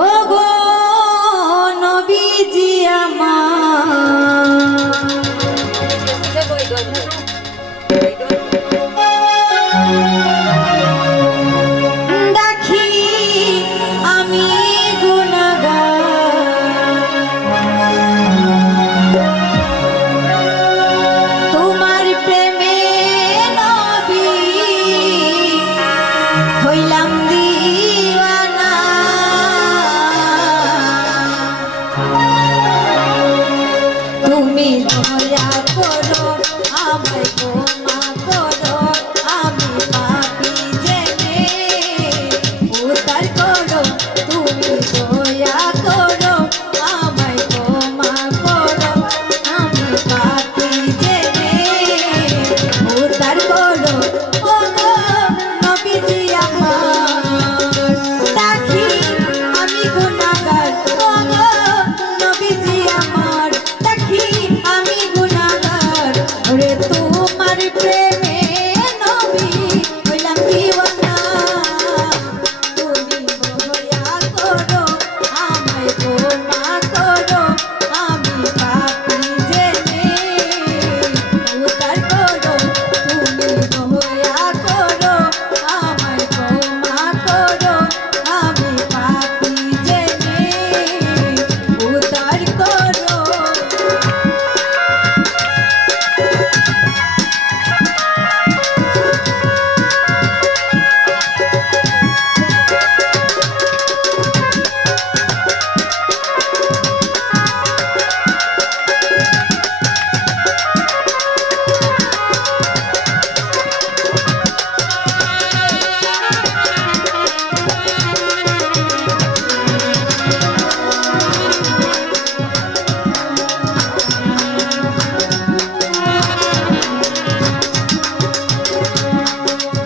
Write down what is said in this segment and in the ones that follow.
ও গো নবীজি আমার দেখি আমি তোমার প্রেমে নবী হইলাম দিওয়ানা তুমি দয়া করো আমায় ক্ষমা করো আমি পাপী জেনে উদ্ধার করো তুমি দয়া করো আমায় ক্ষমা করো আমি পাপী জেনে উদ্ধার করো ও গো নবীজি আমার দেখি আমি গুনাহগার ও গো নবীজি আমার দেখি আমি গুনাহগার ওরে তোমার প্রেমে নবী হইলাম দিওয়ানা তুমি দয়া করো আমায় ক্ষমা করো আমি পাপী জেনে উদ্ধার করো তুমি দয়া করো আমায় ক্ষমা করো আমি পাপী জেনে উদ্ধার করো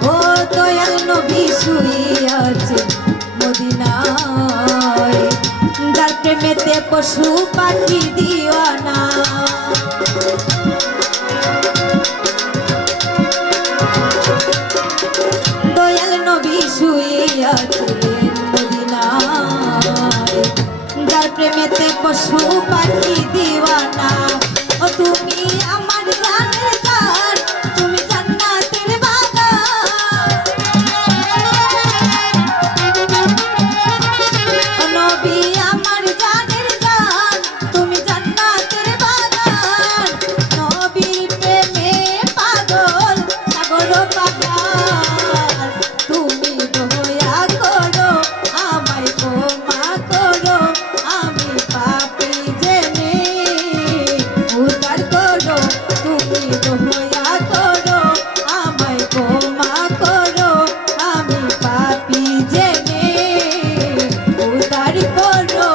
ও দয়াল নবী শুইয়াছে মদিনায় যার প্রেমেতে পশু পাখি দিওয়ানা দয়াল নবী শুইয়াছে মদিনায় যার প্রেমেতে পশু পাখি দিওয়ানা ও তুমি আমার জানের জান তুমি জান্নাতের ও নবী আমার জানের জান তুমি জান্নাতের বাগান নবীর প্রেমে পাগল সাগর পাহাড় তুমি দয়া করো আমায় ক্ষমা করো আমি পাপী জেনে উদ্ধার করো তুমি দয়া করো আমায় ক্ষমা করো আমি পাপী জেনে উদ্ধার করো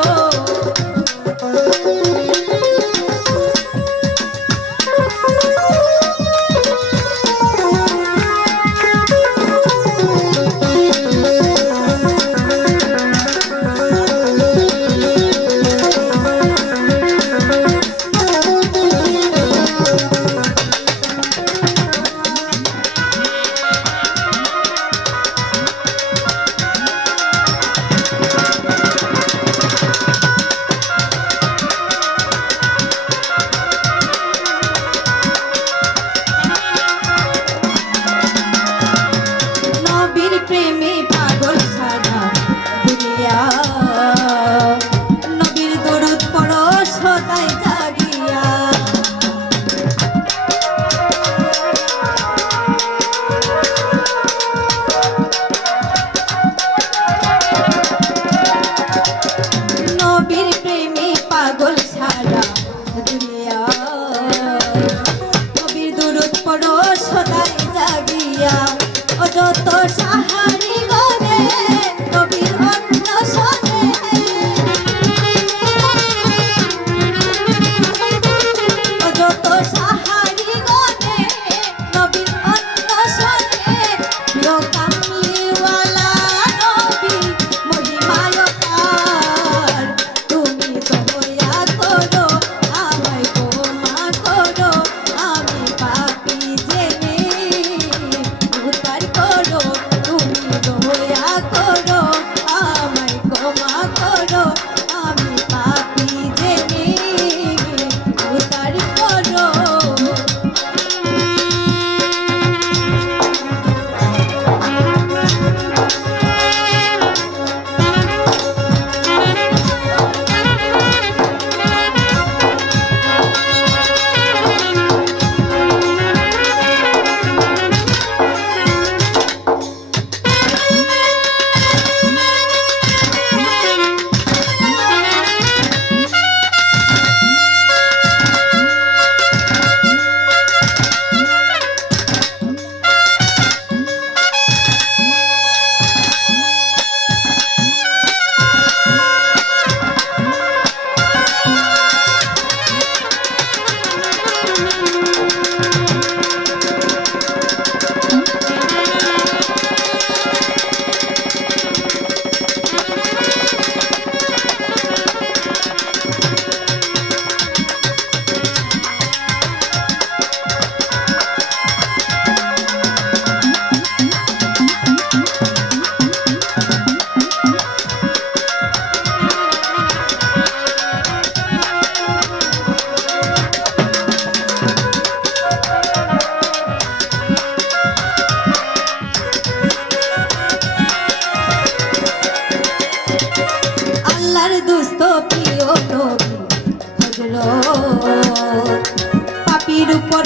নবীর প্রেমে পাগল সারা দুনিয়া নবীর দরুদ পড়ো সদাই জাগিয়া নবীর প্রেমে পাগল সারা দুনিয়া নবীর দরুদ পড়ো সদাই জাগিয়া ও যত সাহারি গরে নবীর অন্ন সনে দুস্থ প্রিয় নবী হজরত পাপীর উপর